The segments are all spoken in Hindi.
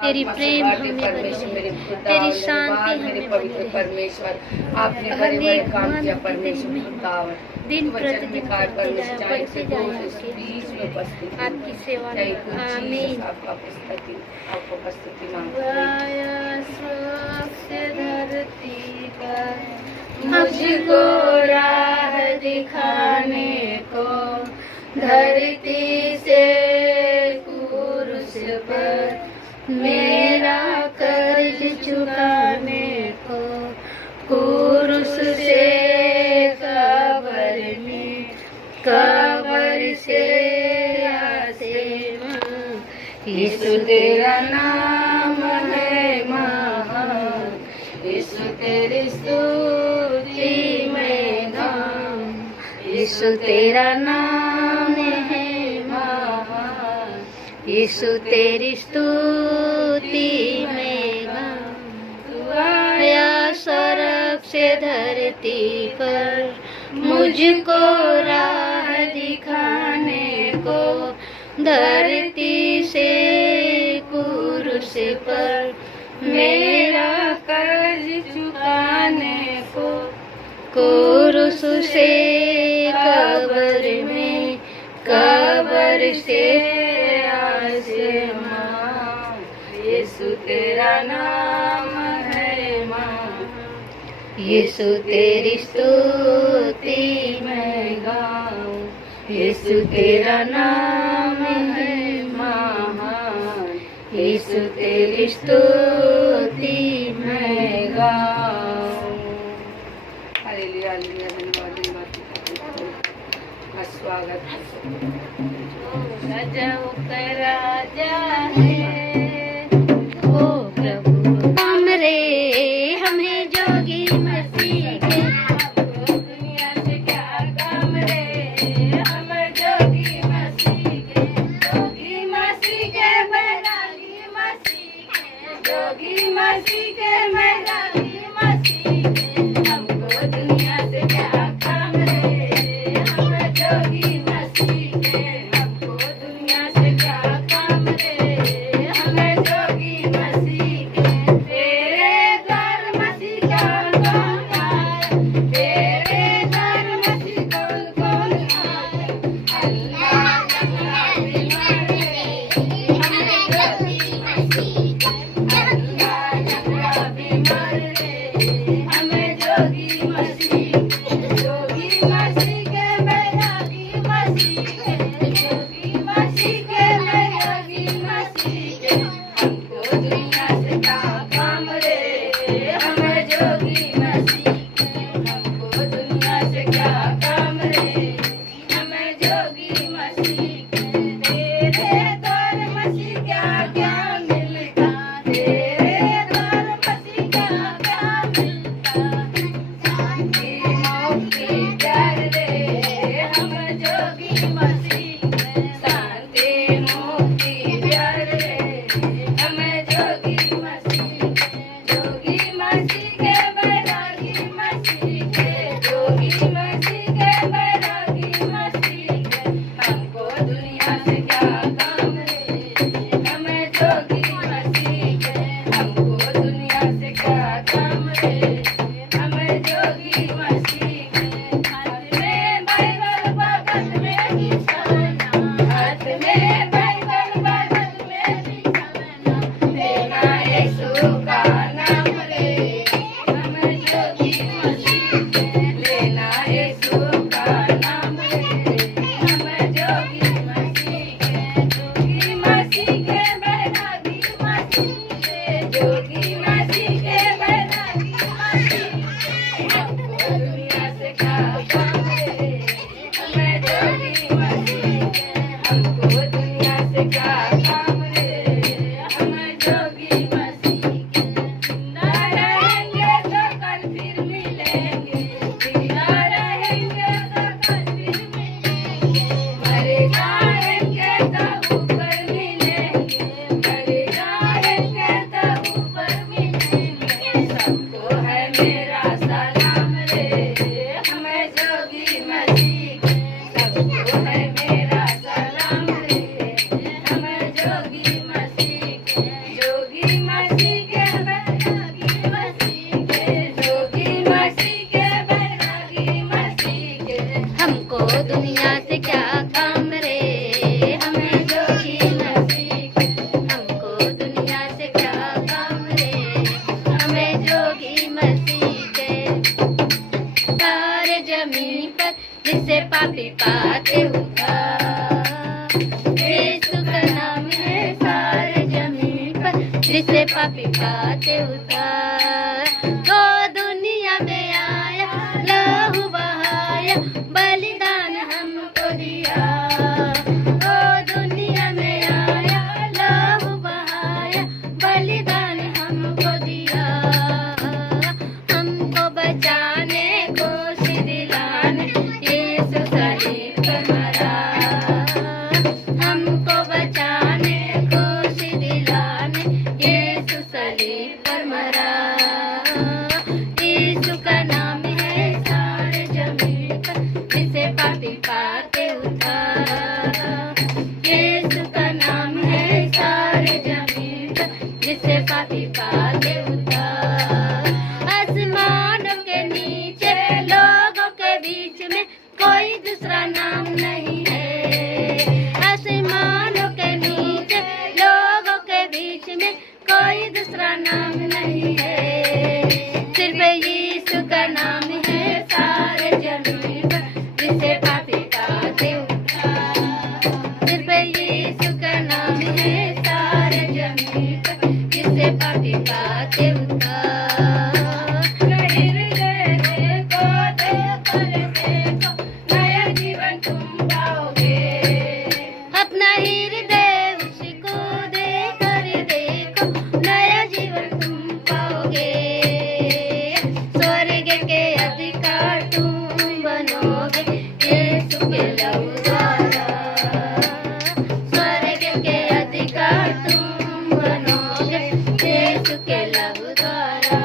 तेरी प्रेम हमें भरी है, तेरी शांति हमें बनी रहे। परमेश्वर आपने बड़े बड़े काम किया परमेश्वर खुदावन दिन प्रतिदिन बढ़ते जाए आपकी सेवा में। आमीन। आपको उपस्थिति धरती पर मुझको राह दिखाने को, धरती से क्रूस पर मेरा कर्ज चुकाने को, क्रूस से कब्र में, कब्र से आसमां। यीशु तेरा नाम है महान, यीशु तेरी स्तुति मैं गाऊं। यीशु तेरा नाम है महान, यीशु तेरी स्तुति मैं गाऊं। तू आया स्वर्ग से धरती पर मुझको राह दिखाने को, धरती से क्रूस पर मेरा कर्ज चुकाने को, क्रूस से कब्र में, कब्र से आसमां। यीशु तेरा नाम है महान, यीशु तेरी स्तुति मैं गाऊं। यीशु तेरा नाम है महान, यीशु तेरी स्तुति मैं गाऊं। हालेलुया हालेलुया धन्यवाद धन्यवाद स्वागत राजा है ओ प्रभु हमरे, हमें जोगी मसीह के दुनिया से क्या काम रे। हम जोगी मसीह के, जोगी मसीह के बैरागी मसीह के, जोगी मसीह के बैरागी मसीह के। हमको दुनिया से क्या काम रे। हम जोगी मसीह के, हमको दुनिया से क्या काम रे। हमें जोगी मसीह के, तेरे द्वार मसीह कौन कौन आए, तेरे द्वार मसीह कौन कौन आए। अल्लाह अल्लाह बीमारी, हमें जोगी मसीह के, अल्लाह अल्लाह बीमारी, हमें जोगी मसीह के, जोगी मसीह के बैरागी मसीह के, जोगी मसीह के बैरागी मसीह के। हमको दुनिया से क्या काम रे। हमें जोगी मसीह के, हमको दुनिया से क्या काम रे। हमें जोगी मसीह के, तेरे द्वार मसीह क्या क्या मिलता, तेरे द्वार मसीह क्या क्या मिलता। होगी मसीह के। सारे जमीन पर जिसे पापी पाते उद्धार, यीशु का नाम है सारे जमीन पर जिसे पापी पाते उद्धार। वो दुनिया में आया, लहू बहाया, बलिदान हमको दिया। वो दुनिया में आया, लहू बहाया, बलिदान हमको दिया। हमको बचाने को दिलाने यीशु सलीब पर मरा। हमको बचाने को दिलाने यीशु सलीब पर मरा। यीशु का नाम है सारे जमीन पर जिसे पापी पाते उद्धार। यीशु का नाम है सारे जमीन पर जिसे पापी पाते उद्धार। आसमानों के नीचे लोगों के बीच में कोई दूसरा नाम नहीं है। आसमानों के नीचे लोगों के बीच में कोई दूसरा नाम नहीं है। सिर्फ यीशु का नाम है सारे जमीन पर जिसे पापी पाते उद्धार। सिर्फ यीशु का नाम है सारे जमीन पर जिसे पापी पाते उद्धार। अपना हृदय उसको देकर देखो, नया जीवन तुम पाओगे। स्वर्ग के अधिकार तुम बनोगे यीशु के लहू द्वारा। स्वर्ग के अधिकार तुम बनोगे यीशु के लहू द्वारा।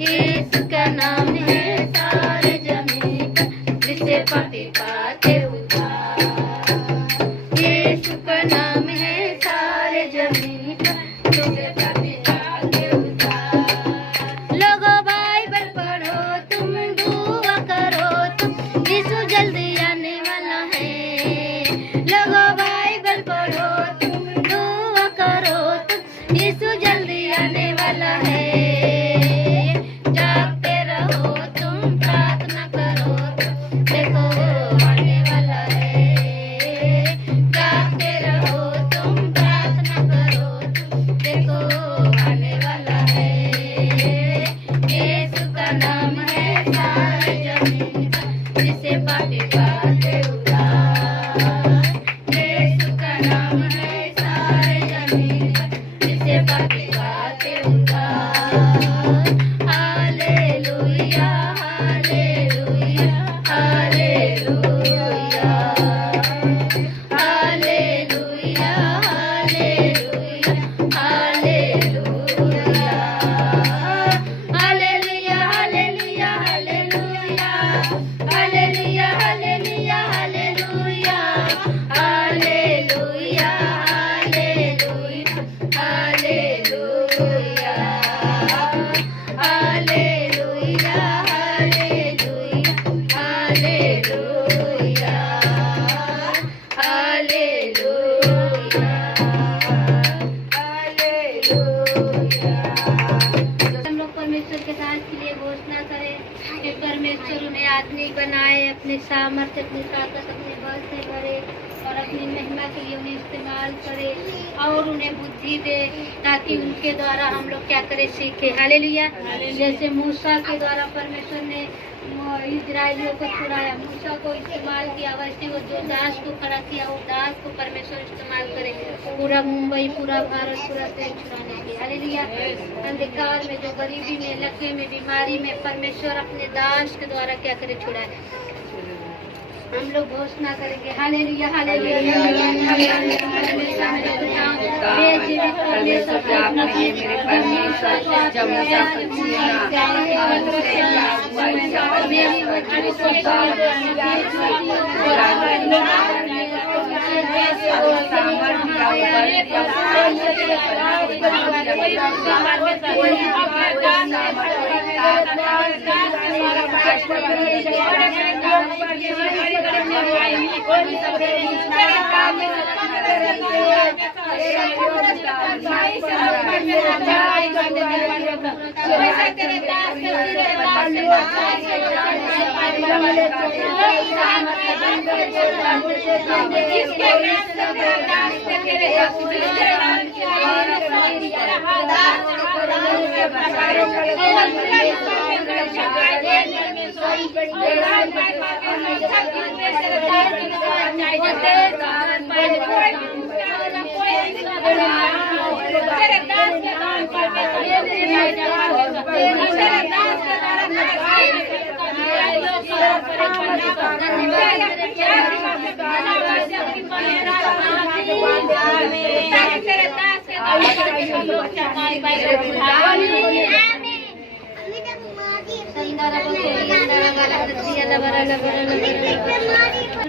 यीशु का नाम है सारे जमीन पर जिसे पापी पाते उद्धार। यीशु का नाम है सारे जमीन पर जिसे पापी पाते उद्धार। लोगों बाइबल पढ़ो, तुम दुआ करो, तुम यीशु जल्दी आने वाला है। लोगों बाइबल पढ़ो, तुम दुआ करो, तुम यीशु जल्दी आने वाला है। जागते रहो, तुम प्रार्थना करो, तुम देखो वो आने वाला है। जागते रहो, तुम प्रार्थना करो, तुम देखो वो आने वाला है। यीशु का नाम है सारे जमीन पर जिसे पापी पाते उद्धार। यीशु का नाम है सारे जमीन पर जिसे पापी पाते उद्धार। Hallelujah, hallelujah, hallelujah, hallelujah, hallelujah, hallelujah, hallelujah, hallelujah, hallelujah, hallelujah, hallelujah, hallelujah, hallelujah, hallelujah, hallelujah, hallelujah, hallelujah, hallelujah, hallelujah. हम लोग परमेश्वर के दास के लिए घोषणा करें कि परमेश्वर उन्हें आदमी बनाए, अपने सामर्थ्य, अपनी ताकत, अपने बल से भरे और अपनी महिमा के लिए उन्हें इस्तेमाल करे और उन्हें बुद्धि दे, ताकि उनके द्वारा हम लोग क्या करें, सीखे। हालेलुया। जैसे मूसा के द्वारा परमेश्वर ने इजरायलियों को छुड़ाया, मूसा को इस्तेमाल किया, वैसे वो जो दास को खड़ा किया, वो दास को परमेश्वर इस्तेमाल करे पूरा मुंबई, पूरा भारत, पूरा देश छुड़ाने के। हालेलुया। अंधकार में, जो गरीबी में, लकवे में, बीमारी में, परमेश्वर अपने दास के द्वारा क्या करे, छुड़ाए। हम लोग घोषणा करेंगे हालेलुया, हालेलुया, तेरे दास के तेरे दास के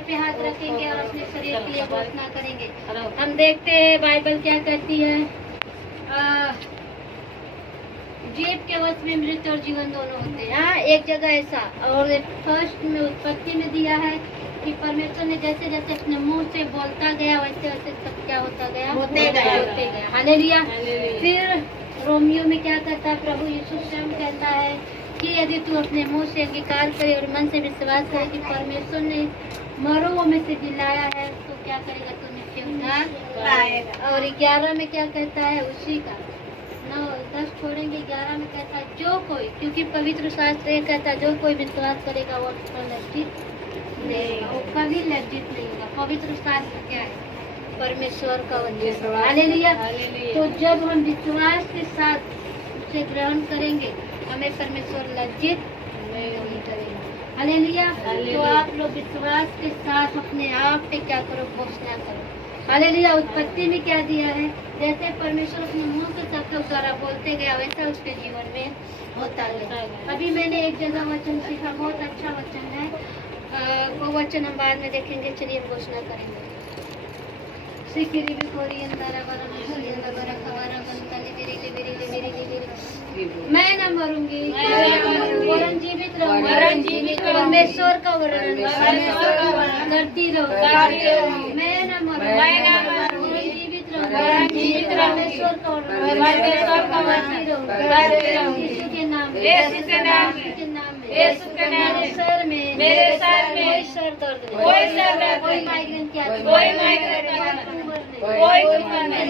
पे हाथ रखेंगे और अपने शरीर के लिए घोषणा करेंगे। हम देखते हैं बाइबल क्या कहती है। जीव के वश में मृत्यु और जीवन दोनों होते हैं। हाँ, एक जगह ऐसा और फर्स्ट में उत्पत्ति में दिया है कि परमेश्वर ने जैसे जैसे अपने मुंह से बोलता गया वैसे वैसे सब क्या होता गया, होते गया। हालेलुया। फिर रोमियो में क्या कहता है, प्रभु यीशु स्वयं कहता है कि यदि तू अपने मुंह से अंगीकार करे और मन से विश्वास करे कि परमेश्वर ने मरों में से दिलाया है तो क्या करेगा, तू नित्य उद्धार पाएगा। और 11 में क्या कहता है, उसी का 9-10 छोड़ेंगे। 11 में कहता है जो कोई, क्योंकि पवित्र शास्त्र ये कहता है जो कोई विश्वास करेगा वो लज्जित नहीं, वो कभी लज्जित नहीं होगा। पवित्र शास्त्र क्या है, परमेश्वर का वचन। हालेलुया। तो जब हम विश्वास के साथ उसे ग्रहण करेंगे हमें परमेश्वर लज्जित नहीं करेगा। हालेलुया। तो आप लोग विश्वास के साथ अपने आप पे क्या करो, घोषणा करो। हालेलुया। उत्पत्ति में क्या दिया है, जैसे परमेश्वर अपने मुंह के शब्दों द्वारा बोलते गया वैसा उसके जीवन में होता है। अभी मैंने एक जगह वचन सीखा, बहुत अच्छा वचन है। वो वचन हम बाद में देखेंगे। चलिए घोषणा करेंगे। मैं न मरूंगी, वरन जीवित रहूंगी, परमेश्वर का वर्णन करती रहूंगी। मैं न मरूंगी, जीवित रहूंगी, परमेश्वर का वर्णन करती रहूंगी। यीशु के नाम में, यीशु के नाम में, यीशु के नाम में। मेरे सर में कोई सर दर्द नहीं, कोई माइग्रेन क्या, कोई माइग्रेन, कोई तूफान नहीं।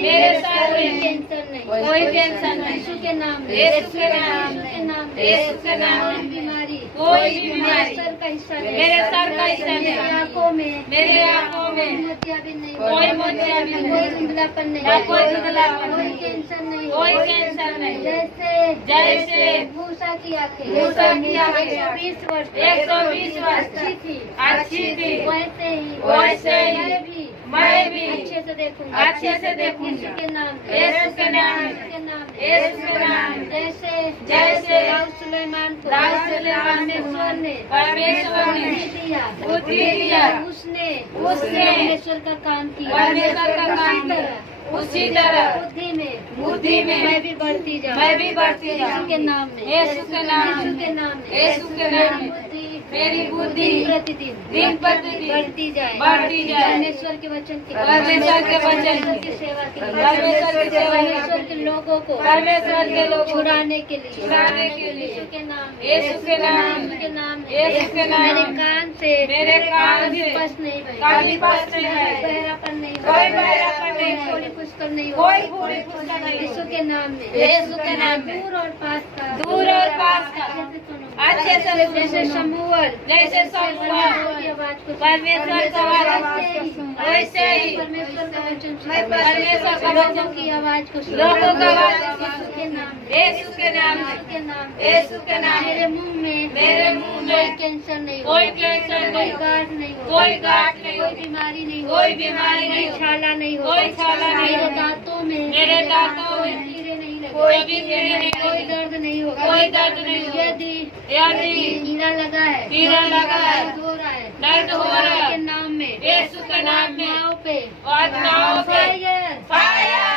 मेरे सर में कैंसर नहीं, कोई टेंशन नहीं। यीशु के नाम में, यीशु के नाम में, यीशु के नाम में। कोई बीमारी सर का हिस्सा नहीं, मेरे सर का हिस्सा नहीं। मेरे आँखों में मोतियाबिंद नहीं, कोई मोतियाबिंद, कोई धुंधलापन नहीं, कोई धुंधलापन, कोई कैंसर नहीं, कोई कैंसर नहीं। जैसे भूसा की आँखें 120 वर्ष अच्छी थी, वैसे ही मैं भी अच्छे से देखूंगी। यीशु के नाम में, यीशु के नाम में, जैसे सुलेमान को परमेश्वर ने बुद्धि दिया, उसने परमेश्वर का काम किया। उसी तरह बुद्धि में मैं भी बढ़ती जाऊँ। यीशु के नाम में, यीशु के नाम में। मेरी बुद्धि प्रतिदिन बढ़ती जाए। परमेश्वर के वचन की सेवा के लिए, परमेश्वर के लोगों को छुड़ाने के लिए। यीशु के नाम में, मेरे कान से बस नहीं भाई, बहरापन नहीं, कोई पुष्कर नहीं हो। यीशु के नाम में, दूर और पास का अच्छे से सुनो। जैसे शमूएल की आवाज को, परमेश्वर का वैसे ही परमेश्वर का वचन, लोगों की आवाज को, यीशु के नाम में, मेरे मुंह में कोई कैंसर नहीं, कोई गांठ नहीं, कोई बीमारी नहीं, कोई छाला नहीं हो, मेरे दांतों में कीड़े नहीं लगे, कोई दर्द नहीं होगा। यदि कीड़ा लगा है, दर्द हो रहा है, यीशु के नाम में, नाव पे फायर।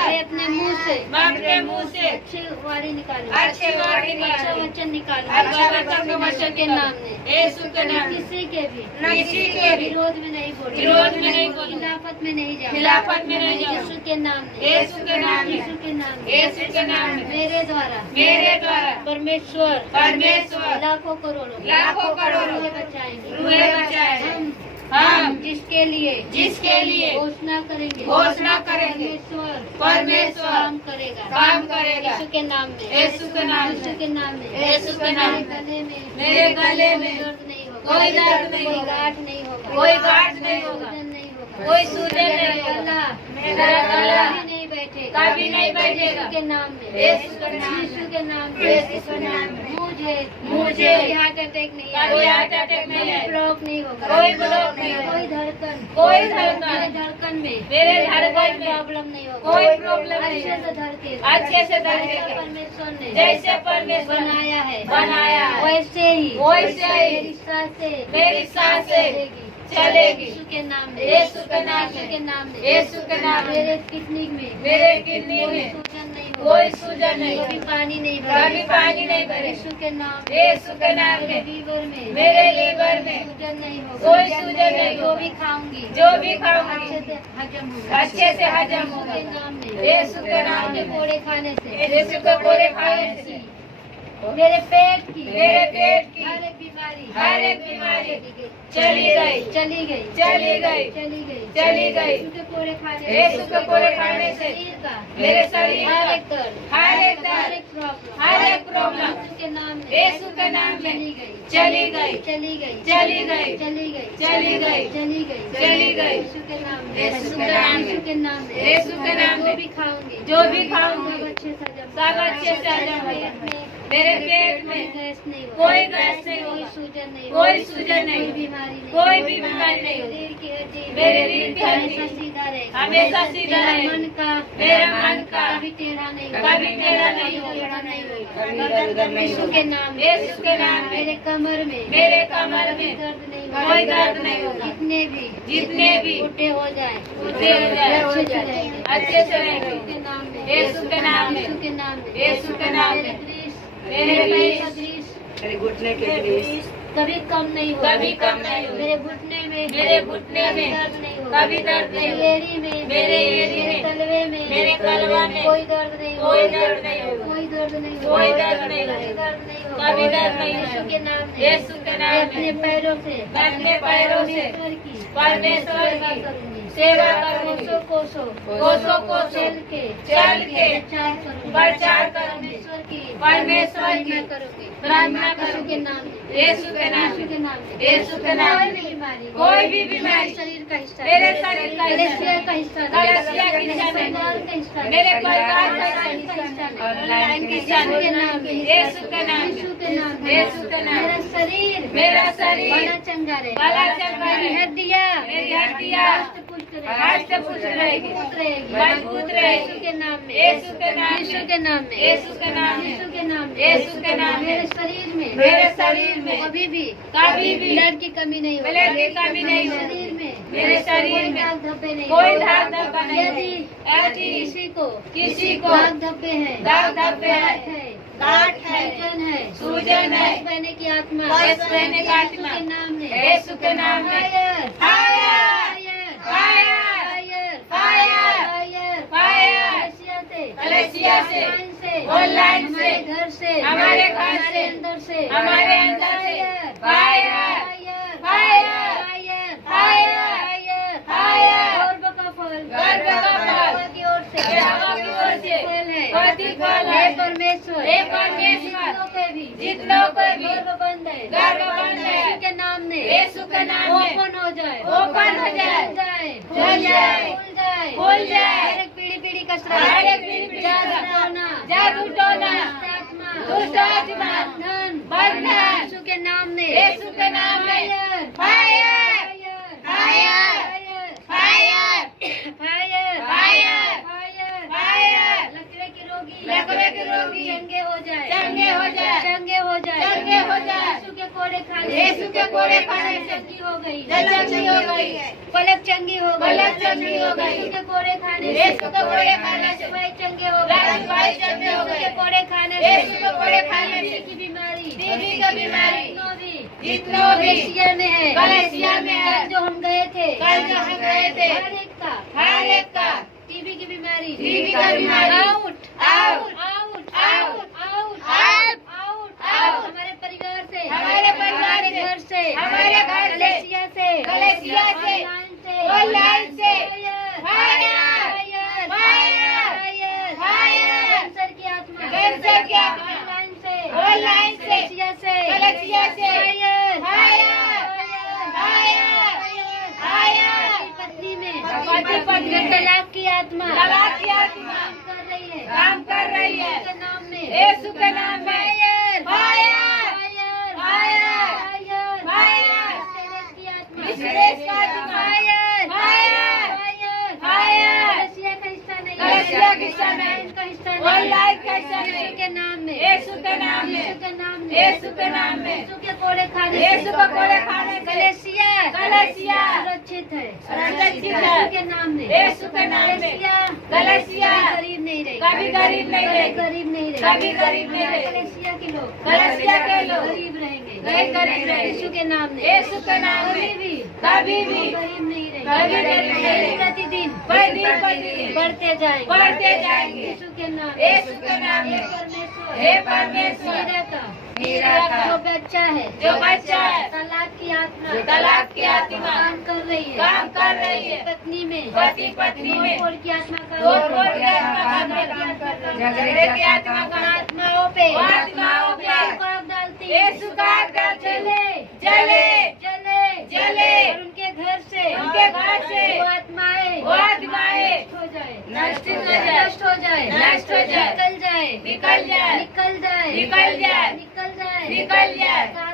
मैं अपने मुंह से बाप के मुंह से अच्छे वाणी निकालो, अच्छे वाणी अच्छा निकालो, वचन निकालो, अच्छा वचन का यीशु वचन के नाम में, यीशु के नाम में, किसी के भी किसी के भी विरोध में नहीं बोलो, विरोध में नहीं बोलो, खिलाफत में नहीं जाओ, खिलाफत में नहीं जाओ, यीशु के नाम में, यीशु के नाम में, यीशु के नाम में, यीशु के नाम में, मेरे द्वारा परमेश्वर लाखों करोड़ों रूहें बचाएंगे। हम जिसके लिए घोषणा करेंगे परमेश्वर काम करेगा यीशु के नाम में, यीशु के नाम में, यीशु के नाम में, यीशु के नाम में, मेरे गले में दर्द नहीं होगा, कोई दर्द नहीं कोई होगा, गांठ नहीं होगा, कोई गांठ नहीं होगा, सूजन नहीं होगा, कोई सूजन नहीं होगा, मेरा गला कभी नहीं बैठेगा, कभी नहीं बैठेगा, यीशु के नाम में, यीशु के नाम में, यीशु के नाम में, यीशु के नाम में, मुझे मुझे हार्ट अटैक नहीं कोई आएगा, हार्ट अटैक नहीं है, ब्लॉक नहीं होगा, कोई ब्लॉक नहीं होगा, कोई धड़कन कोई मेरे धड़कन में मेरे धड़कन में प्रॉब्लम नहीं होगा, कोई प्रॉब्लम नहीं अच्छे से धड़केगा, अच्छे से जैसे धड़केगा, परमेश्वर ने जैसे परमेश्वर ने बनाया है वैसे ही मेरी सांसें मेरी सांसें चलेगी, यीशु के नाम में, यीशु के नाम में, यीशु के नाम में, यीशु के नाम में, मेरे किडनी में कोई सूजन नहीं होगा, कोई सूजन नहीं कभी होगा, पानी नहीं कभी पानी नहीं भरेगा, यीशु के नाम में, यीशु के नाम मेरे में, लीवर में मेरे लीवर में सूजन नहीं होगा, कोई सूजन नहीं जो होगा, भी खाऊंगी जो भी खाऊंगी अच्छे से हजम होगा, अच्छे से हजम यीशु होगा, के नाम में, यीशु के नाम में, कोड़े खाने से, यीशु के कोड़े खाने से मेरे पेट की हर एक बीमारी चली गई, चली गई, चली गई, चली गई, चली गई, यीशु के कोड़े खाने यीशु के कोड़े खाने से शरीर का मेरे शरीर हर का एक दर्द हर एक हर दर्द एक प्रॉब्लम हर एक प्रॉब्लम यीशु के नाम में यीशु के नाम में चली गई, चली गई, चली गई, चली गई, चली गई, चली गई, चली गई, चली गई, यीशु के नाम में, यीशु के नाम में, यीशु के नाम में, यीशु के नाम जो में, भी खाऊंगी जो भी खाऊंगी सब अच्छे से हजम सब अच्छे से हजम पेट होगा, में मेरे पेट कोई में गैस नहीं होगा, कोई गैस नहीं कोई होगा, सूजन नहीं कोई होगा, सूजन नहीं कोई होगा, बीमारी नहीं कोई भी बीमारी नहीं होगी, शरीर की हड्डी मेरे रीढ़ की हड्डी हमेशा सीधा रहेगा, हमेशा सीधा मेरा रहेगा, मन का कभी टेढ़ा नहीं होगा, कभी टेढ़ा नहीं होगा, टेढ़ा नहीं होगा, यीशु के नाम में, यीशु के नाम में, मेरे कमर में मेरे कमर कभी में दर्द नहीं कोई दर्द नहीं होगा, जितने भी बूढ़े हो जाए बूढ़े हो जाए, अच्छे से रहेंगे, अच्छे से रहेंगे, यीशु के नाम में, यीशु के नाम में, यीशु के नाम में, यीशु के नाम मेरे में, ग्रीस मेरे पैर का ग्रीस, ग्रीस मेरे घुटने के ग्रीस कभी कम नहीं होगा, कभी कम नहीं होगा, मेरे घुटने में मेरे घुटने कभी में दर्द नहीं होगा, कभी दर्द नहीं मेरे होगा, एड़ी में मेरे एड़ी में, तलवे में मेरे तलवा में कोई दर्द नहीं कोई होगा, दर्द नहीं होगा, कोई दर्द नहीं होगा, कोई दर्द नहीं कभी होगा, दर्द नहीं होगा, कभी दर्द नहीं यीशु होगा, के नाम में, यीशु के नाम मैं में, अपने पैरों से मैं अपने पैरों से परमेश्वर परमेश्वर की की करूंगी, सेवा करूंगी, कोसों कोसों चल के प्रचार करूंगी, परमेश्वर की मैं करूंगी, प्रार्थना यीशु के करूंगी, नाम में, यीशु के नाम यीशु में, के नाम में, यीशु के नाम कोई में, भी बीमारी कोई भी बीमारी मेरे शरीर का हिस्सा मेरे शरीर का हिस्सा कलेसिया का हिस्सा कलेसिया का हिस्सा मेरे नहीं, परिवार का हिस्सा मेरे परिवार का हिस्सा हिस्सा नहीं, नहीं, यीशु के नाम में, यीशु के नाम में, यीशु के नाम में, यीशु के नाम में, मेरा मेरा शरीर शरीर बड़ा चंगा रहे, बड़ा चंगा मेरी रहे, हड्डियाँ मेरी हड्डियाँ हष्ट-पुष्ट हष्ट-पुष्ट रहेगी, मजबूत रहेगी, मजबूत रहेगी, यीशु के नाम में, यीशु के नाम में, यीशु के नाम में, यीशु के नाम में, यीशु के नाम में, यीशु के नाम में, मेरे शरीर में मेरे शरीर में कभी भी ब्लड की कमी नहीं होगी, ब्लड की कमी नहीं मेरे होगी, शरीर में मेरे शरीर कोई में दाग धब्बे नहीं कोई होंगे। दाग धब्बा नहीं यदि यदि किसी को दाग धब्बे है, दाग धब्बे है, गांठ है, सूजन है, सूजन है, बस बहने की आत्मा, बस बहने की आत्मा, यीशु के नाम में, यीशु के नाम में, fire, fire, fire, fire, fire, fire, कलेसिया से, ऑनलाइन से, हमारे घर से, हमारे घर से, अंदर से, हमारे अंदर से, फायर, फायर, फायर, फायर, गर्भ का फल, गर्भ का फल, हवा की ओर से, हवा की ओर से, फल है, प्रतिफल है, हे परमेश्वर, जितनों पे भी, जितनों पे भी, गर्भ बंद है, गर्भ बंद है, यीशु के नाम में, यीशु के नाम में, ओपन हो जाए, ओपन हो जाए, खुल जाए, खुल खुल जाए, जाए, खुल जाए, हर एक पीढ़ी का श्राप, हर एक पीढ़ी का श्राप, जादू टोना, दुष्ट आत्मा, बंधन, यीशु के नाम में, यीशु के नाम में, fire, fire, fire, fire, fire, fire, fire, लकवे के रोगी, लकवे के रोगी, चंगे हो जाए, चंगे हो जाए, चंगे हो जाए, चंगे हो जाए, यीशु के कोड़े खा यीशु के कोड़े खाने से चंगी हो गई, चंगी हो गई, पलक चंगी हो गई, पलक चंगी हो गई। यीशु के कोड़े खाने से, यीशु के कोड़े खाने से भाई चंगे हो गए, भाई चंगे हो गए। यीशु के कोड़े खाने से, यीशु के कोड़े खाने से की बीमारी, टीबी की बीमारी जितनों भी कलेसिया में है, कलेसिया में है। कल जो हम गए थे, कल जो हम गए थे, हर एक का टीबी की बीमारी, टीबी की बीमारी out out out out out out out हमारे परिवार से, हमारे परिवार से, घर से, हमारे घर से, कलेसिया से, कलेसिया से, ऑनलाइन से, फायर फायर फायर कैंसर की आत्मा, कैंसर की आत्मा, ऑनलाइन से, ऑनलाइन से, कलेसिया से, कलेसिया से, फायर फायर फायर फायर पत्नी में, पत्नी में तलाक की आत्मा, तलाक की आत्मा काम कर रही है, काम कर रही है। यीशु के नाम में, यीशु के नाम में fire fire fire fire fire की आत्मा, विश्रेष की आत्मा, फायर फायर फायर फायर कलेसिया का हिस्सा नहीं, कलेसिया का हिस्सा नहीं, का हिस्सा नहीं, ऑनलाइन का हिस्सा नहीं। यीशु के नाम में, यीशु के नाम में, यीशु के नाम में, यीशु के नाम में, यीशु के कोड़े खाने, यीशु के कोड़े खाने से कलेसिया, कलेसिया सुरक्षित है, सुरक्षित है। यीशु के नाम में, यीशु के नाम में, कलेसिया गरीब नहीं रही, कभी गरीब नहीं रही, गरीब नहीं रही, कभी गरीब नहीं रही। कलेसिया के लोग, कलेसिया के लोग गरीब रहेंगे, गरीब रहेंगे। यीशु के नाम में, यीशु के नाम में कभी भी गरीब नहीं रही, कभी गरीब नहीं रही। प्रतिदिन प्रतिदिन बढ़ते जाएंगे, बढ़ते जाएंगे। यीशु के नाम, यीशु के नाम में परमेश्वर, हे परमेश्वर मेरा का जो बच्चा है, जो बच्चा है, तलाक की आत्मा, तलाक की आत्मा काम कर रही है, काम कर रही है। पत्नी में, पति पत्नी में तोड़ की आत्मा का, तोड़ की आत्मा, झगड़े की आत्मा का, आत्माओं पे, आत्माओं पे आग डालती है, यीशु का आग डालती है, जले जले जले जले और उनके घर से, उनके घर से वो आत्माएं नष्ट हो जाए, नष्ट हो जाए, नष्ट हो जाए, निकल जाए, निकल जाए, निकल जाए, निकल जाए, निकल जाए, निकल जाए।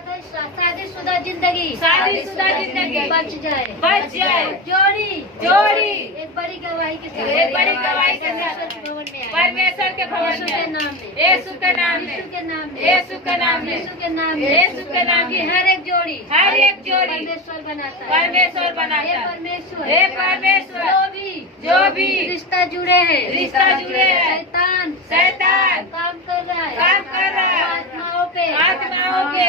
शादीशुदा जिंदगी, शादीशुदा जिंदगी बच जाए, बच जाए। जोड़ी जोड़ी एक बड़ी गवाही के साथ, एक बड़ी गवाही के साथ परमेश्वर के भवन में, के नाम में, यीशु के नाम में, यीशु के नाम में, यीशु के नाम में, यीशु के नाम में, यीशु के नाम की हर एक जोड़ी, हर एक जोड़ी परमेश्वर बनाता है, परमेश्वर बनाता है। परमेश्वर, हे परमेश्वर जो भी रिश्ता जुड़े हैं, रिश्ता जुड़े हैं, शैतान शैतान काम कर रहा है, काम कर रहा है, आत्माओं पे, आत्माओं के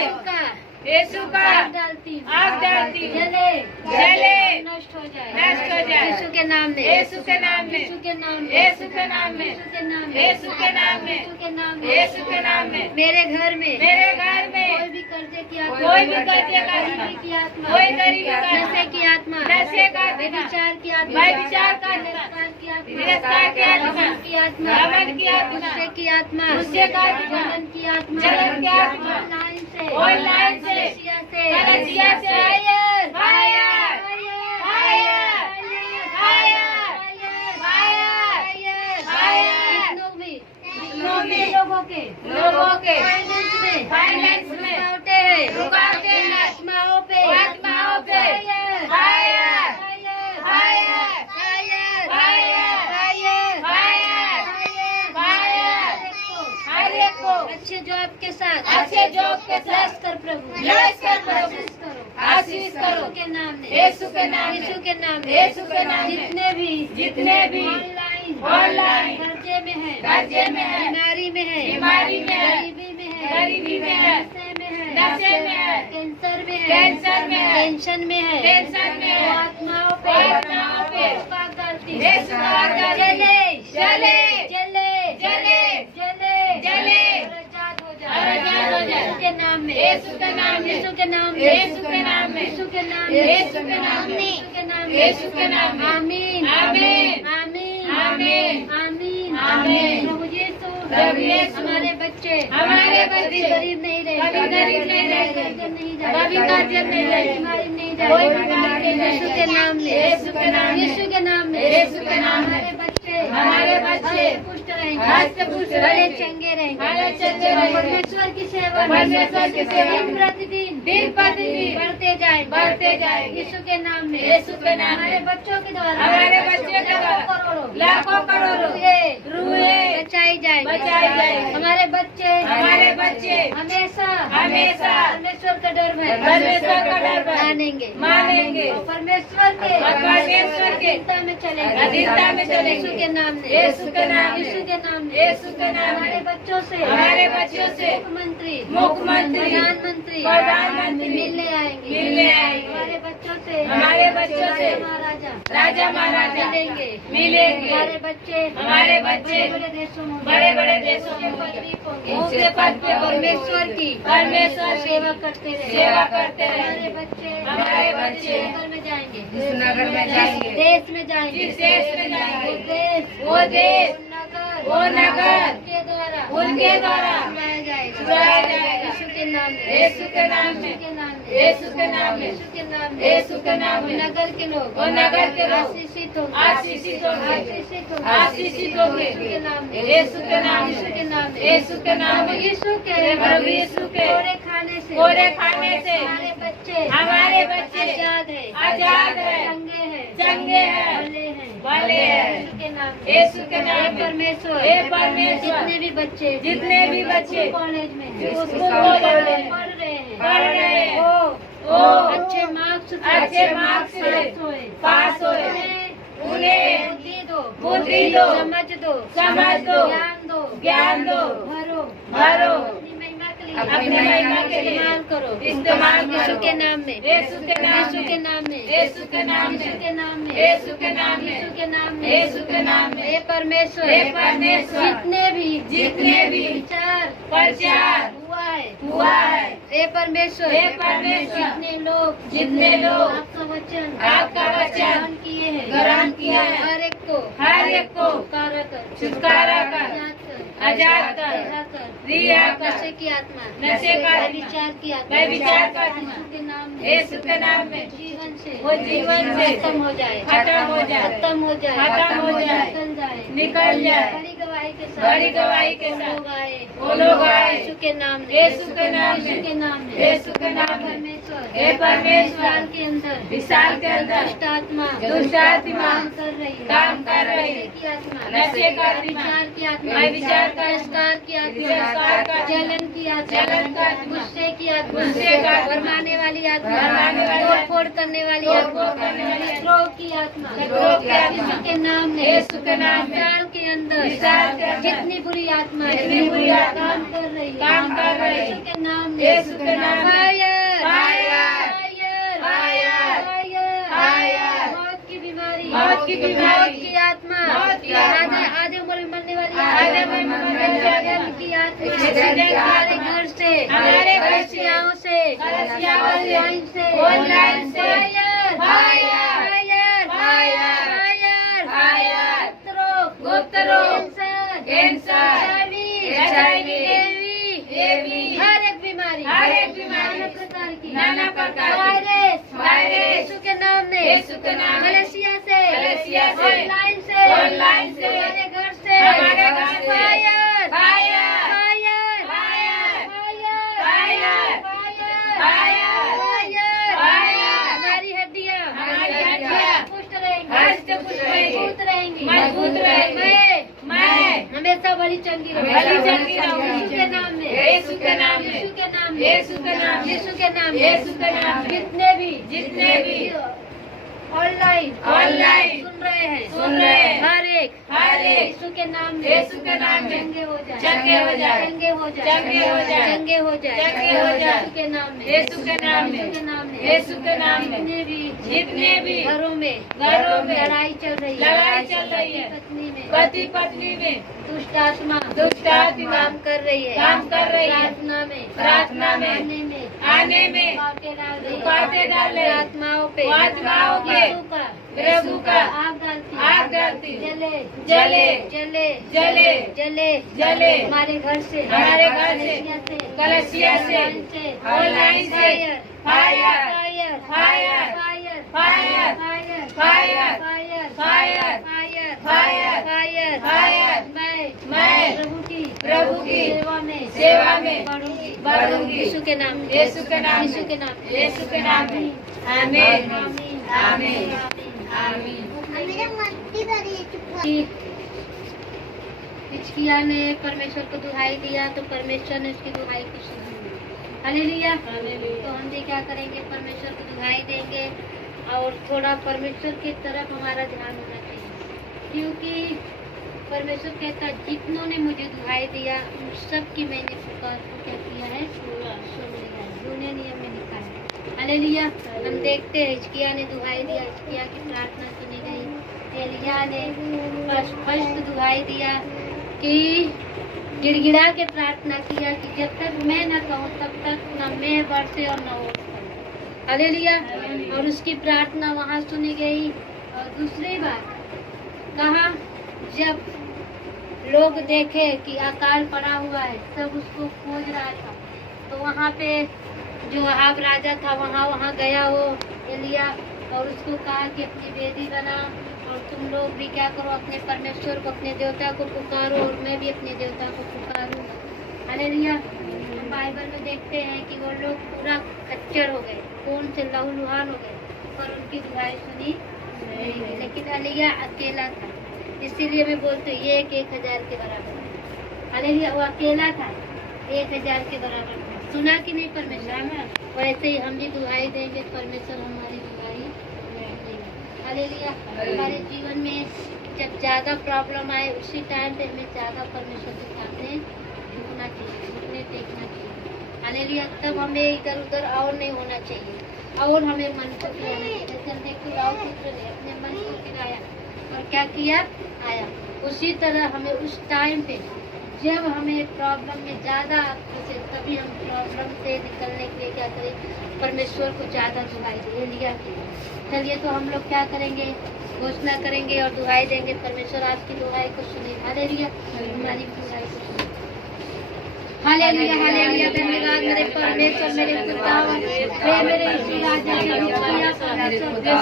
यीशु का आग डालती, जले जले नष्ट हो जाए, नष्ट हो जाए। यीशु के नाम में, यीशु के नाम में, यीशु के नाम में, यीशु के नाम में, यीशु के नाम में, यीशु के नाम में, यीशु के नाम में, यीशु के नाम में। मेरे घर में, मेरे घर में कोई भी कर्जे की आत्मा, कोई भी कर्जे की आत्मा, कोई गरीबी का, नशे की आत्मा, नशे का, विचार की आत्मा, विचार का, निरस्कार की आत्मा, निरस्कार की आत्मा, की आत्मा, अमन की आत्मा, गुस्से की आत्मा, गुस्से का, जलन की आत्मा, जलन की आत्मा, ऑनलाइन से, ऑनलाइन से, कलेसिया से, कलेसिया से, fire fire fire fire fire fire लोगों के फाइनेंस में रुकावटें हैं, आत्माओं पे fire fire fire fire fire fire हर एक को अच्छे जॉब के साथ, अच्छे जॉब के साथ कर प्रभु, ब्लेस कर प्रभु, आशीष करो। यीशु के नाम में, यीशु के नाम में, यीशु के नाम में, यीशु के नाम में। जितने भी ऑनलाइन कर्जे में है, कर्जे में है, बीमारी में है, बीमारी में है, गरीबी में है, गरीबी में है, नशे में है, कैंसर में है, कैंसर में है, टेंशन में है, टेंशन में है, आत्माओं पे, आत्माओं पे आग डालती है, जले जले जले जले जले जले आजाद हो जाए, यीशु के नाम में, यीशु के नाम में, यीशु के नाम में, यीशु के नाम में, यीशु के नाम में, यीशु के नाम में, यीशु के नाम में, यीशु के नाम में। आमीन आमीन आमीन आमीन आमीन आमीन। प्रभु यीशु हमारे बच्चे कभी गरीब नहीं रहे, कभी गरीब नहीं रहे, कभी कर्जे नहीं रहे, बीमारी नहीं रहे, यीशु के नाम में, यीशु के नाम में, यीशु के नाम में, यीशु के नाम में। हमारे बच्चे पुष्ट रहेंगे, बड़े चंगे रहेंगे, परमेश्वर की सेवा, परमेश्वर की सेवा दिन प्रतिदिन बढ़ते जाए, यीशु के नाम में, यीशु के नाम में। हमारे बच्चों के द्वारा, हमारे बच्चों के द्वारा लाखों करोड़ों रूहे बचाई जाएगी। हमारे बच्चे हमेशा परमेश्वर का डर मानेंगे और परमेश्वर के चिंता में चलेंगे। यीशु के नाम में, यीशु के नाम में हमारे बच्चों से मुख्यमंत्री प्रधानमंत्री मिलने आएंगे। हमारे बच्चों से राजा महाराजा मिलेंगे। हमारे बच्चे बड़े देशों में ऊंचे पद पे परमेश्वर की सेवा करते रहे। हमारे बच्चे नगर में जाएंगे, देश में जाएंगे। वो देश वो नगर उनके द्वारा छुड़ाया जाएगा। यीशु के नाम में नगर के लोग आशीषित होंगे। यीशु के नाम में यीशु के कोरे खाने से हमारे बच्चे आजाद है, चंगे हैं, भले हैं। यीशु के नाम में परमेश्वर जितने भी बच्चे कॉलेज में पढ़ रहे हैं वो अच्छे मार्क्स से पास होए। उन्हें बुद्धि दो, समझ दो, ज्ञान दो, भरो अपनी महिमा के लिए इस्तेमाल करो। यीशु के नाम में हे परमेश्वर जितने भी प्रचार हुआ है हे परमेश्वर जितने लोग आपका वचन ग्रहण किया है हर एक को छुटकारा कर आजाद कर रिया नशे का विचार का यीशु के नाम में जीवन से खत्म हो जाए निकल जाए। बड़ी गवाही के साथ वो लोग आए यीशु के नाम में हे परमेश्वर के अंदर दुष्ट आत्मा काम कर रही है। नशे का विचार की आत्मा जलन की आत्मा गुस्से की आत्मा भरमाने वाली आत्मा तोड़ करने वाली आत्मा द्रोह की आत्मा यीशु के नाम में विशाल के अंदर जितनी बुरी आत्मा काम कर रही है यीशु के नाम में फायर मौत की आत्मा आधे उम्र में मरने वाली आत्मा की आत्मा हमारे घर से ऑनलाइन से गुप्तरो कैंसर हर एक बीमारी नाना प्रकार वायरस यीशु के नाम में मलेशिया से ऑनलाइन से हमारे घर से हमारी हड्डियाँ मजबूत रहेंगी। मैं हमेशा बड़ी चंगी रहूंगी यीशु के नाम में जितने भी ऑनलाइन सुन रहे हैं हर एक यीशु के नाम में चंगे हो जाए यीशु के नाम में जितने भी घरों में लड़ाई चल रही है पति पत्नी में दुष्ट आत्मा काम कर रही है प्रार्थना में आने में रुकावटें डाले आत्माओं पे प्रभु का आग डालती जले हमारे घर से कलसिया से ऑनलाइन से फायर मैं प्रभु की सेवा में बढ़ूंगी यीशु के नाम में आमीन। हिजकिय्याह ने परमेश्वर को दुहाई दिया तो परमेश्वर ने उसकी दुहाई को सुना। हालेलुया। तो हम भी क्या करेंगे, परमेश्वर को दुहाई देंगे और थोड़ा परमेश्वर की तरफ हमारा ध्यान होना चाहिए, क्योंकि परमेश्वर कहता जितनों ने मुझे दुहाई दिया उन सब की मैंने पुकार को क्या किया है, सुन लिया है। जूने नियम में लिखा है। हालेलुया। हम देखते हैं हिजकिय्याह ने दुहाई दिया, हिजकिय्याह की प्रार्थना सुनी गई। एलिय्याह ने फर्स्ट दुहाई दिया कि गिड़गिड़ा के प्रार्थना किया कि जब तक मैं न कहूँ तब तक न मैं बरसे और न वो फले। हालेलुया। और उसकी प्रार्थना वहाँ सुनी गई। और दूसरी बात कहा, जब लोग देखे कि अकाल पड़ा हुआ है, सब उसको खोज रहा था, तो वहाँ पे जो अहाब राजा था वहाँ गया वो एलिय्याह, और उसको कहा कि अपनी वेदी बना और तुम लोग भी क्या करो, अपने परमेश्वर को, अपने देवता को पुकारो और मैं भी अपने देवता को पुकारूं। हालेलुया। हम बाइबल में देखते हैं कि वो लोग पूरा खच्चर हो गए, खून से लहूलुहान हो गए, पर उनकी दुहाई सुनी नहीं गई। लेकिन एलिय्याह अकेला था, इसीलिए मैं बोलती हूँ ये 1000 के बराबर है। हालेलुया। वो अकेला था, 1000 के बराबर था। सुना कि नहीं परमेश्वर में? वैसे ही हम भी दुहाई देंगे, परमेश्वर हमारी दुहाई देंगे। हालेलुया। हमारे जीवन में जब ज्यादा प्रॉब्लम आए उसी टाइम पे हमें ज्यादा परमेश्वर के सामने झुकना चाहिए, घुटने टेकना चाहिए। हालेलुया। तब हमें इधर उधर और नहीं होना चाहिए और हमें मन को गिराना चाहिए। जैसे देखो राव पुत्र ने अपने मन को गिराया और क्या किया, आया। उसी तरह हमें उस टाइम पे जब हमें प्रॉब्लम में ज्यादा जैसे, तभी हम प्रॉब्लम से निकलने के लिए क्या करें, परमेश्वर को ज्यादा दुहाई दे लिया। चलिए तो हम लोग क्या करेंगे, घोषणा करेंगे और दुहाई देंगे। परमेश्वर आपकी दुहाई को सुने। हालेलुया। हमारी दुहाई को सुने। हालेलुया। हालेलुया। धन्यवाद मेरे परमेश्वर, मेरे खुदा, मेरे यीशु राजा ने रुपया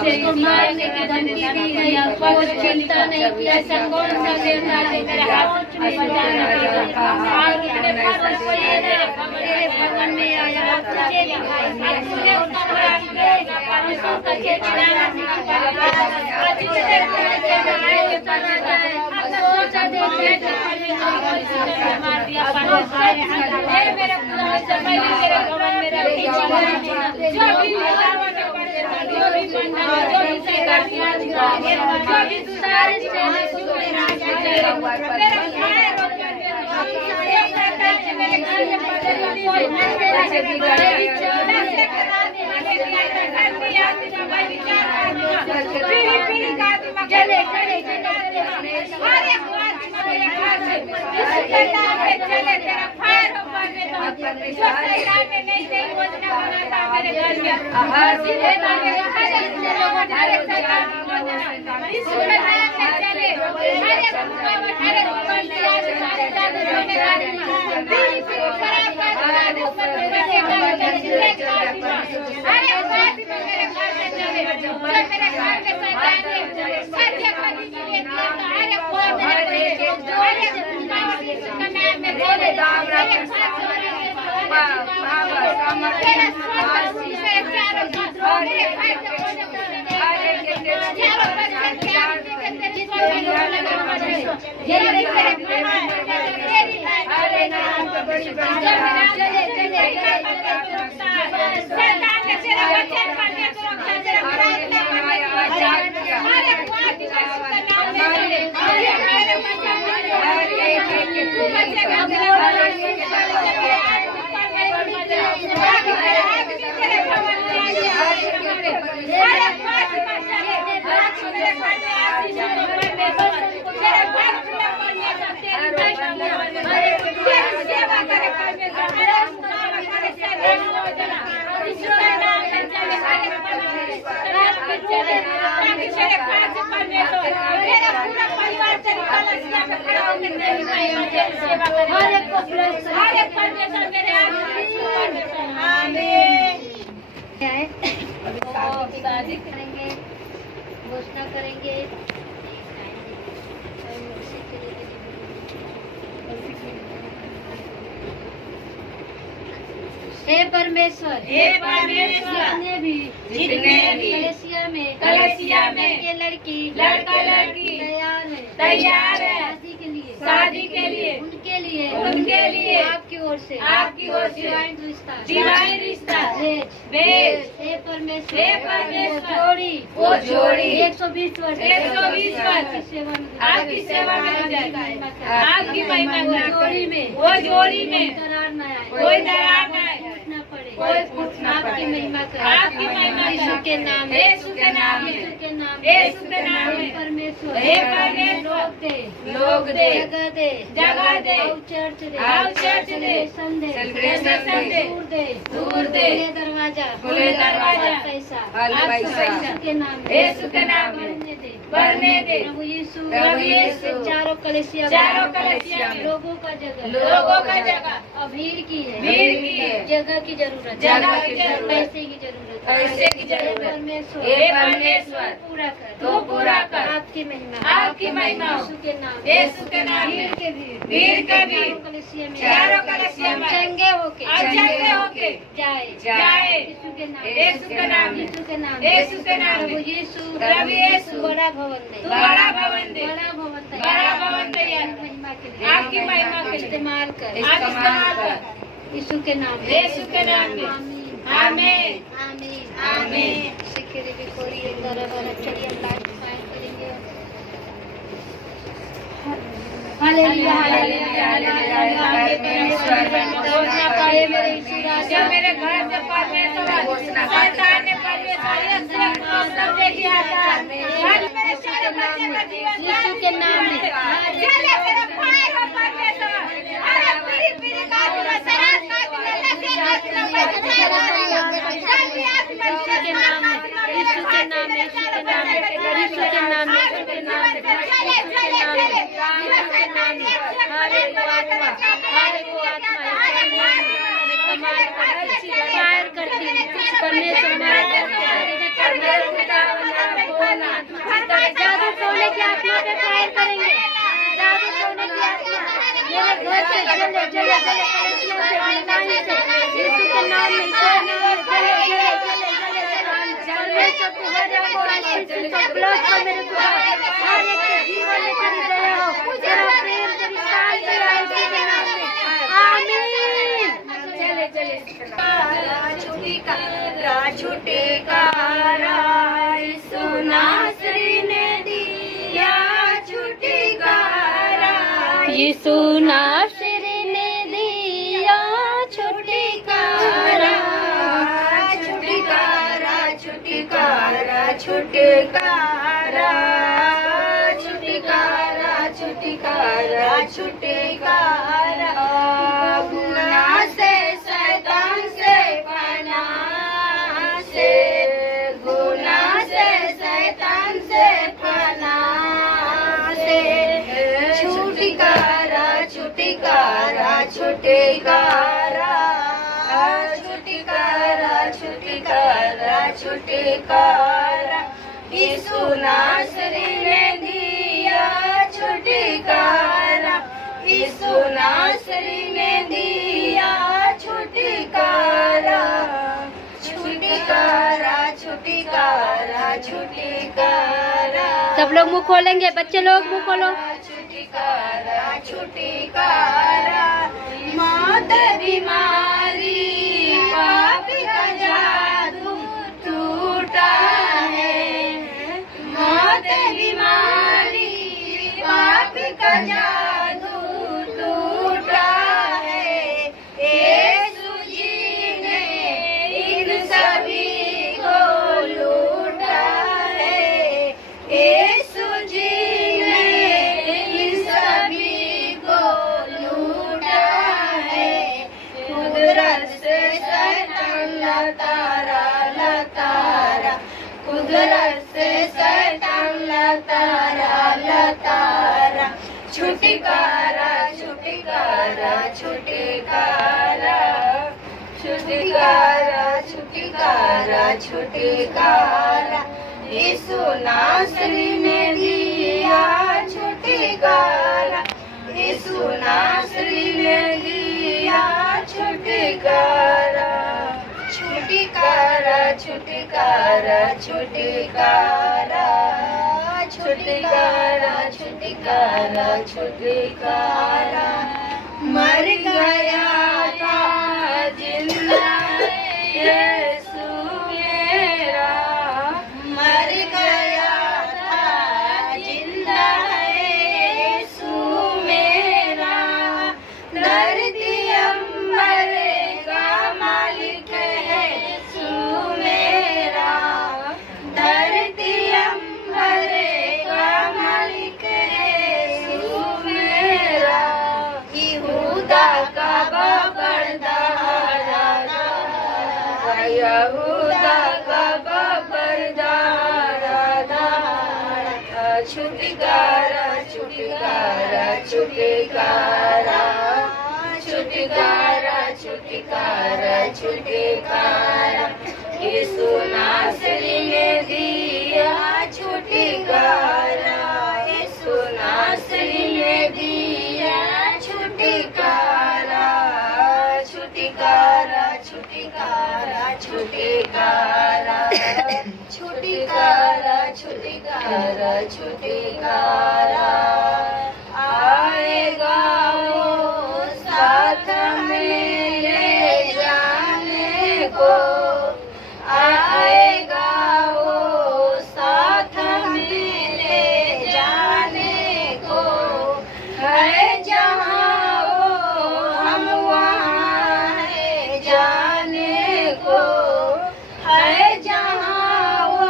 उसको मारने की धमकी दी गई, वो चिंता नहीं किया। कौन सा देवता है मेरे हाथ में बजाना और मेरे भवन में आया, तुझे दिखाई दिया, उसको करके चिल्लाना करेंगे, घोषणा करेंगे। हे परमेश्वर, जितने भी कलेसिया में लड़के लड़की लड़का लड़की तैयार है शादी शादी के लिए उनके लिए आपकी ओर से डिवाइन रिश्ता भेज हे परमेश्वर हे परमेश्वर, वो जोड़ी 120 वर्ष आपकी सेवा में लग जाए आपकी महिमा वो करें। जोड़ी में वो जोड़ी में दरार न आए कोई दरार न आए, न पड़े कोई फूट न आपकी पड़े। महिमा करें आपकी महिमा करें। यीशु के नाम में यीशु के नाम में। यीशु के नाम में यीशु के नाम में। हे परमेश्वर हे परमेश्वर, लोग दे जगह दे, आओ चर्च दे आओ चर्च दे, सेलिब्रेशन दे दूर दे, खुले दरवाजा खुले दरवाजा, पैसा पैसा, यीशु के नाम में यीशु के नाम में बढ़ने दे। प्रभु यीशु प्रभु यीशु चारों कलीसिया में लोगों का जगह और भीड़ की है जगह की जरूरत जगह की जरूरत, पैसे की जरूरत पैसे की जरूरत। हे हे परमेश्वर, पूरा कर तू पूरा कर। आपकी महिमा आपकी महिमा हो। यीशु के नाम यीशु के नाम में। भीड़ के भीड़ भीड़ के भीड़, चारों कलीसिया में चारों कलीसिया में चंगे होके चंगे होके जाए यीशु के नाम यीशु के नाम में। यीशु के नाम यीशु के नाम में। प्रभु यीशु प्रभु यीशु, बड़ा भवन दे तू बड़ा भवन दे। बड़ा भवन बड़ा भवन तैयार कर। महिमा के लिए आपकी महिमा के लिए इस्तेमाल कर आप इस्तेमाल कर। यीशु के नाम में यीशु के नाम में। आमीन आमीन। आमीन आमीन। सिक्के भी कोरी एक बराबर चलिए हम लाइट फायर करेंगे हालेलुया हालेलुया हालेलुया घोषणा पाए मेरे यीशु राजा जो मेरे घर से परमेश्वर शैतान ने परमेश्वर को समझे किया था, आज मेरे सारे बच्चे का जीवन यीशु के नाम में चले तेरे फायर हो परमेश्वर। अरे पीढ़ी पीढ़ी का पूरा सराज का यीशु के नाम में यीशु के नाम में यीशु के नाम में यीशु के नाम में यीशु के नाम में फायर करती परमेश्वर जादू सोने की आत्मा पे फायर करेंगे जादू सोने की आत्मा मेरे घर से चले चले चले कलेसिया से लाइन से यीशु के नाम में चले चले परमेश्वर तू हर एक को आशीष का ब्लड का मेरे को हर एक के जीवन में तेरी दया हो तेरा प्रेम तेरी शांति आए यीशु के नाम में आमीन चले चले छुटकारा नासरी ने दिया छुटकारा। यीशु नासरी ने दिया छुटकारा छुटकारा छुटकारा छुटकारा छुटकारा छुटकारा छुटकारा गुनाह से शैतान से पनाह से गुनाह से शैतान से पनाह से छुटकारा छुटकारा छुटकारा छुटकारा छुटकारा छुटकारा यीशु नासरी ने दिया छुटकारा यीशु नासरी ने दिया छुटकारा छुटकारा छुटकारा छुटकारा। सब लोग मुंह खोलेंगे बच्चे लोग मुंह खोलो छुटकारा छुटकारा मौत बीमारी पाप का जादू टूटा है मौत बीमारी पाप का जादू टूटा है यीशु जी ने इन सभी को लूटा है यीशु जी ने इन सभी को लूटा है कुदरत से शैतान लतारा लतारा कुदरत से शैतान लतारा लतारा छुटकारा छुटकारा छुटकारा छुटकारा छुटकारा छुटकारा यीशु नासरी ने दिया छुटकारा यीशु नासरी ने दिया छुटकारा छुटकारा छुटकारा छुटकारा छुटकारा छुटकारा छुटकारा मर गया था जिंदा यीशु मेरा मर गया था जिंदा यीशु मेरा दर्द अंबर का मालिक है यीशु मेरा दर्द अंबर का मालिक है यीशु मेरा यहूदा का बरदारा यहूदा का बरदारा छुटकारा छुटकारा छुटकारा छुटकारा छुटकारा छुटकारा यीशु नासरी ने दिया छुटकारा यीशु नासरी ने दिया छुटकारा छुटकारा छुटकारा छुटकारा छुटकारा छुटकारा छुटकारा आएगा वो साथ में ले जाने को आएगा वो साथ में ले जाने को है जहाँ वो हम वहाँ है जाने को है जहाँ वो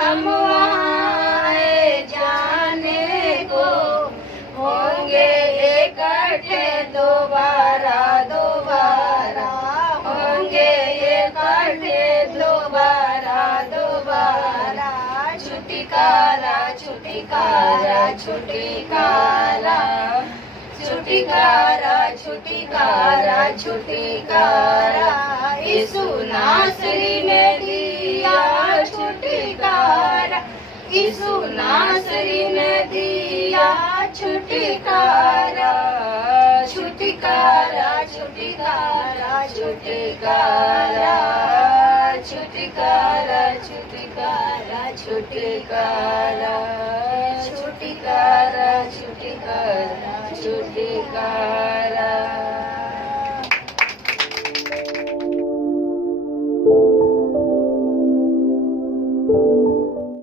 हम वहाँ है जाने को होंगे इकट्ठे दोबारा दोबारा होंगे इकट्ठे दोबारा दोबारा छुटकारा छुटकारा छुटकारा छुटकारा छुटकारा छुटकारा यीशु नासरी ने दिया छुटकारा यीशु नासरी ने दिया छुटकारा छुटकारा छुटकारा छुटकारा छुटकारा छुटकारा छुटकारा छुटकारा छुटकारा छुटकारा